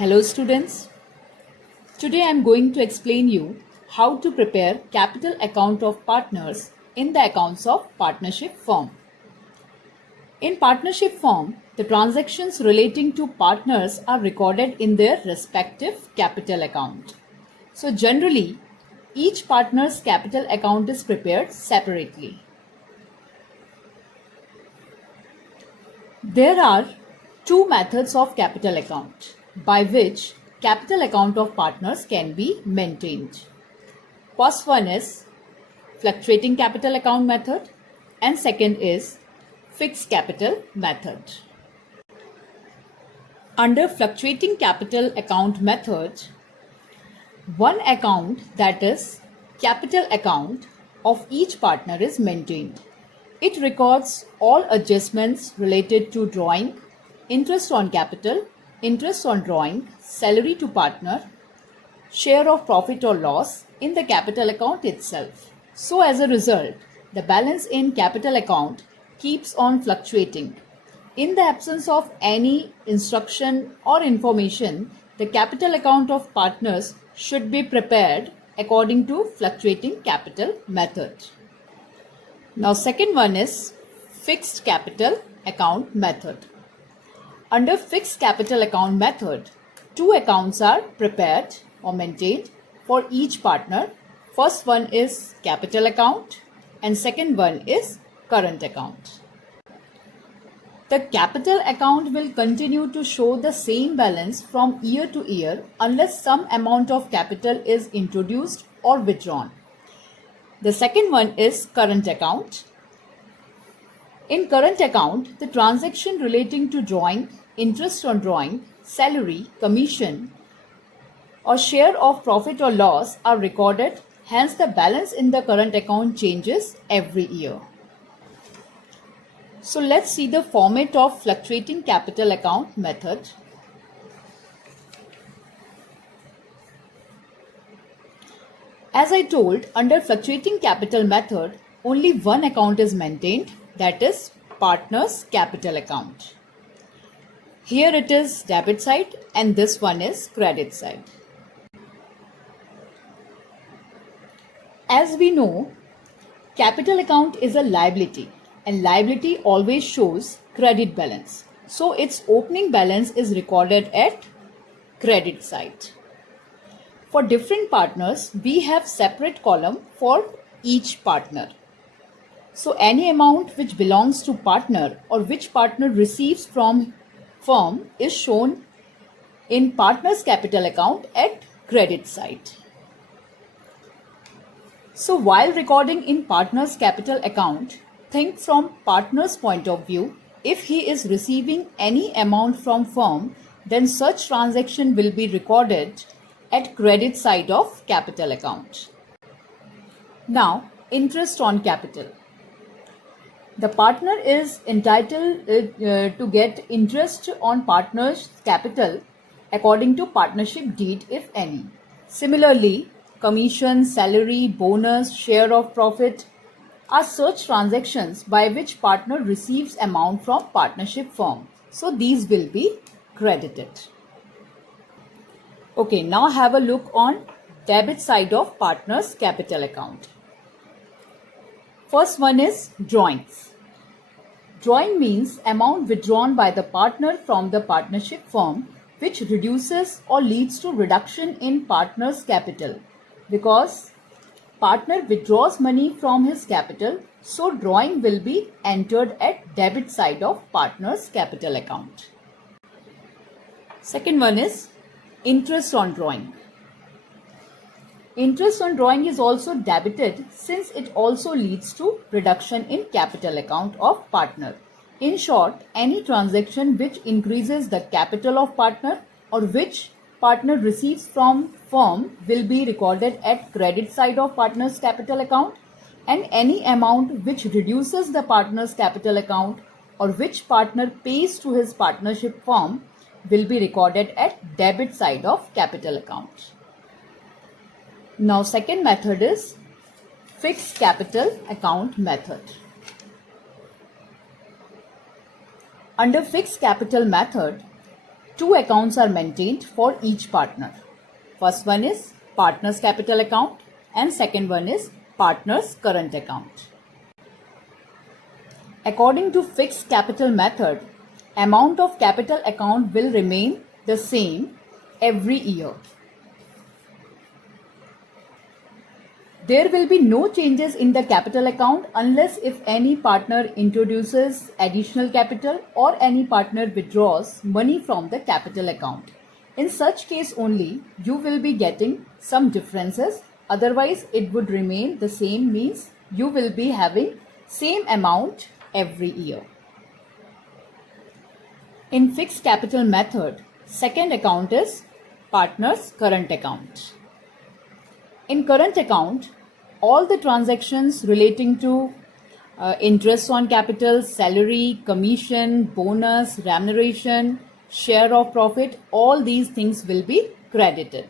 Hello students. Today I am going to explain you how to prepare capital account of partners in the accounts of partnership firm. In partnership firm, the transactions relating to partners are recorded in their respective capital account. So generally, each partner's capital account is prepared separately. There are two methods of capital account by which capital account of partners can be maintained. First one is fluctuating capital account method and second is fixed capital method. Under fluctuating capital account method, one account, that is capital account of each partner, is maintained. It records all adjustments related to drawing, interest on capital, interest on drawing, salary to partner, share of profit or loss in the capital account itself. So as a result, the balance in capital account keeps on fluctuating. In the absence of any instruction or information, the capital account of partners should be prepared according to fluctuating capital method. Now second one is fixed capital account method. Under fixed capital account method, two accounts are prepared or maintained for each partner. First one is capital account and second one is current account. The capital account will continue to show the same balance from year to year unless some amount of capital is introduced or withdrawn. The second one is current account. In current account, the transaction relating to drawing, interest on drawing, salary, commission, or share of profit or loss are recorded. Hence, the balance in the current account changes every year. So, let's see the format of fluctuating capital account method. As I told, under fluctuating capital method, only one account is maintained, that is partner's capital account. Here it is debit side and this one is credit side. As we know, capital account is a liability and liability always shows credit balance. So its opening balance is recorded at credit side. For different partners, we have separate column for each partner. So any amount which belongs to partner or which partner receives from firm is shown in partner's capital account at credit side. So while recording in partner's capital account, think from partner's point of view. If he is receiving any amount from firm, then such transaction will be recorded at credit side of capital account. Now, interest on capital. The partner is entitled to get interest on partner's capital according to partnership deed, if any. Similarly, commission, salary, bonus, share of profit are such transactions by which partner receives amount from partnership firm. So these will be credited. Okay, now have a look on debit side of partner's capital account. First one is drawings. Drawing means amount withdrawn by the partner from the partnership firm which reduces or leads to reduction in partner's capital because partner withdraws money from his capital, so drawing will be entered at debit side of partner's capital account. Second one is interest on drawing. Interest on drawing is also debited since it also leads to reduction in capital account of partner. In short, any transaction which increases the capital of partner or which partner receives from firm will be recorded at credit side of partner's capital account, and any amount which reduces the partner's capital account or which partner pays to his partnership firm will be recorded at debit side of capital account. Now second method is fixed capital account method. Under fixed capital method, two accounts are maintained for each partner. First one is partner's capital account and second one is partner's current account. According to fixed capital method, amount of capital account will remain the same every year. There will be no changes in the capital account unless if any partner introduces additional capital or any partner withdraws money from the capital account. In such case only, you will be getting some differences. Otherwise, it would remain the same, means you will be having same amount every year. In fixed capital method, second account is partner's current account. In current account, all the transactions relating to interest on capital, salary, commission, bonus, remuneration, share of profit, all these things will be credited.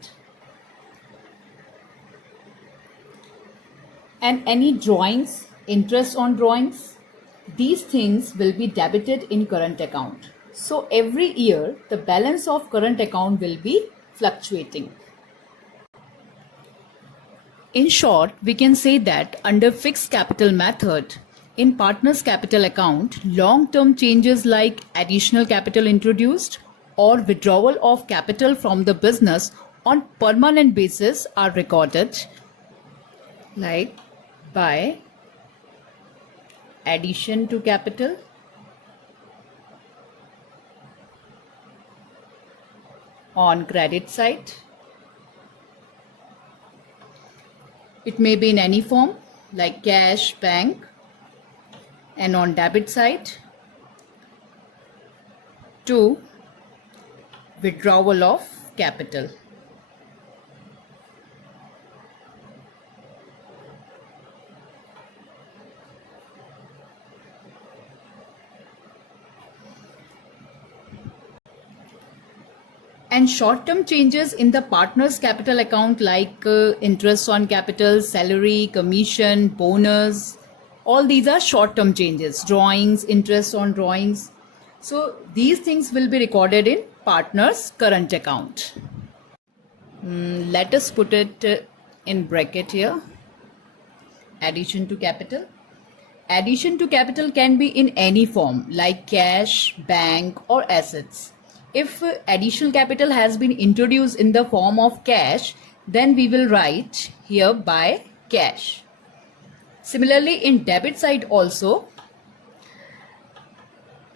And any drawings, interest on drawings, these things will be debited in current account. So every year, the balance of current account will be fluctuating. In short, we can say that under fixed capital method, in partner's capital account, long-term changes like additional capital introduced or withdrawal of capital from the business on permanent basis are recorded, like by addition to capital, on credit side. It may be in any form like cash, bank, and on debit side to withdrawal of capital. And short-term changes in the partner's capital account like interest on capital, salary, commission, bonus, all these are short-term changes, drawings, interest on drawings. So these things will be recorded in partner's current account. Let us put it in bracket here. Addition to capital. Addition to capital can be in any form like cash, bank or assets. If additional capital has been introduced in the form of cash, then we will write here by cash. Similarly, in debit side also,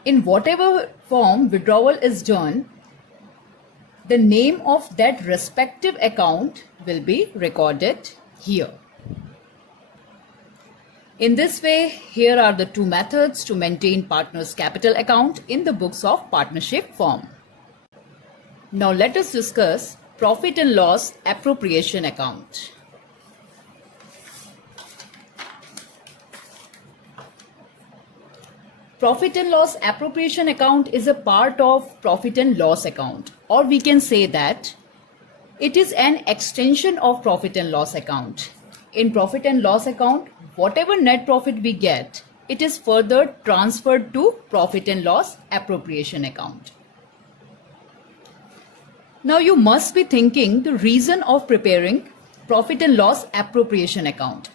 in whatever form withdrawal is done, the name of that respective account will be recorded here. In this way, here are the two methods to maintain partner's capital account in the books of partnership firm. Now let us discuss profit and loss appropriation account. Profit and loss appropriation account is a part of profit and loss account, or we can say that it is an extension of profit and loss account. In profit and loss account, whatever net profit we get, it is further transferred to profit and loss appropriation account. Now you must be thinking the reason of preparing profit and loss appropriation account.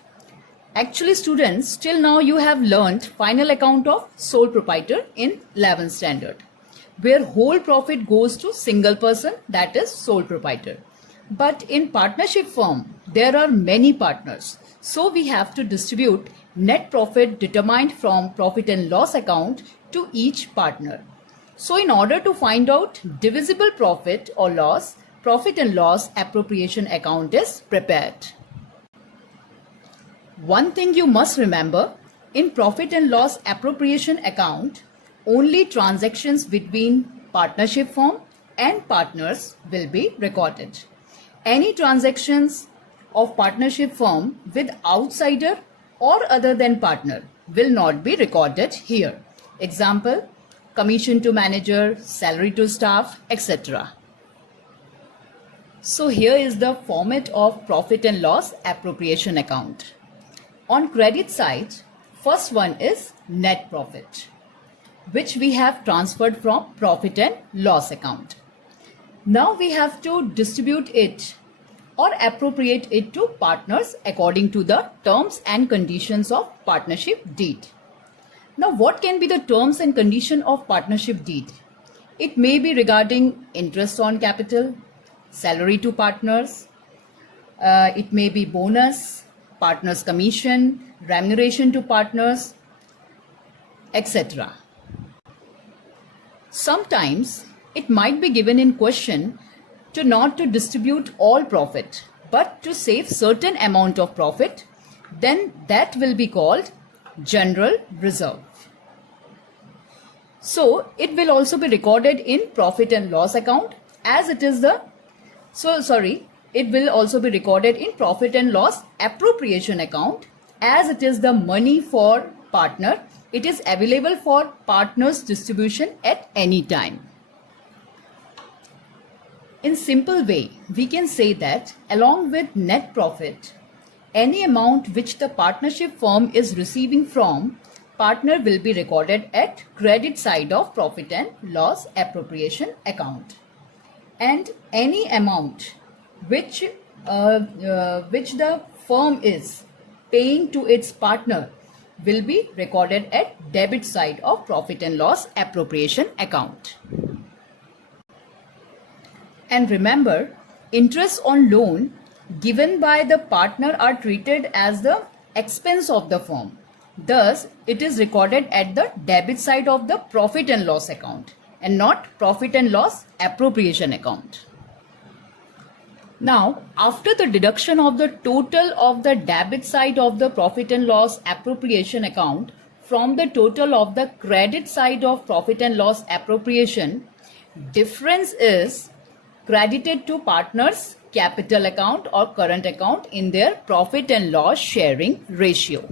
Actually students, till now you have learnt final account of sole proprietor in 11th standard, where whole profit goes to single person, that is sole proprietor. But in partnership firm, there are many partners. So we have to distribute net profit determined from profit and loss account to each partner. So in order to find out divisible profit or loss, profit and loss appropriation account is prepared. One thing you must remember, in profit and loss appropriation account, only transactions between partnership firm and partners will be recorded. Any transactions of partnership firm with outsider or other than partner will not be recorded here. Example, commission to manager, salary to staff, etc. So here is the format of profit and loss appropriation account. On credit side, first one is net profit, which we have transferred from profit and loss account. Now we have to distribute it or appropriate it to partners according to the terms and conditions of partnership deed. Now, what can be the terms and condition of partnership deed? It may be regarding interest on capital, salary to partners, it may be bonus, partners commission, remuneration to partners, etc. Sometimes it might be given in question to not to distribute all profit but to save certain amount of profit, then that will be called general reserve. So it will also be recorded in profit and loss account as it is it will also be recorded in profit and loss appropriation account as it is the money for partner. It is available for partners distribution at any time. In simple way, we can say that along with net profit, any amount which the partnership firm is receiving from partner will be recorded at credit side of profit and loss appropriation account. And any amount which the firm is paying to its partner will be recorded at debit side of profit and loss appropriation account. And remember, interest on loan given by the partner are treated as the expense of the firm. Thus, it is recorded at the debit side of the profit and loss account and not profit and loss appropriation account. Now, after the deduction of the total of the debit side of the profit and loss appropriation account from the total of the credit side of profit and loss appropriation, difference is credited to partners' capital account or current account in their profit and loss sharing ratio.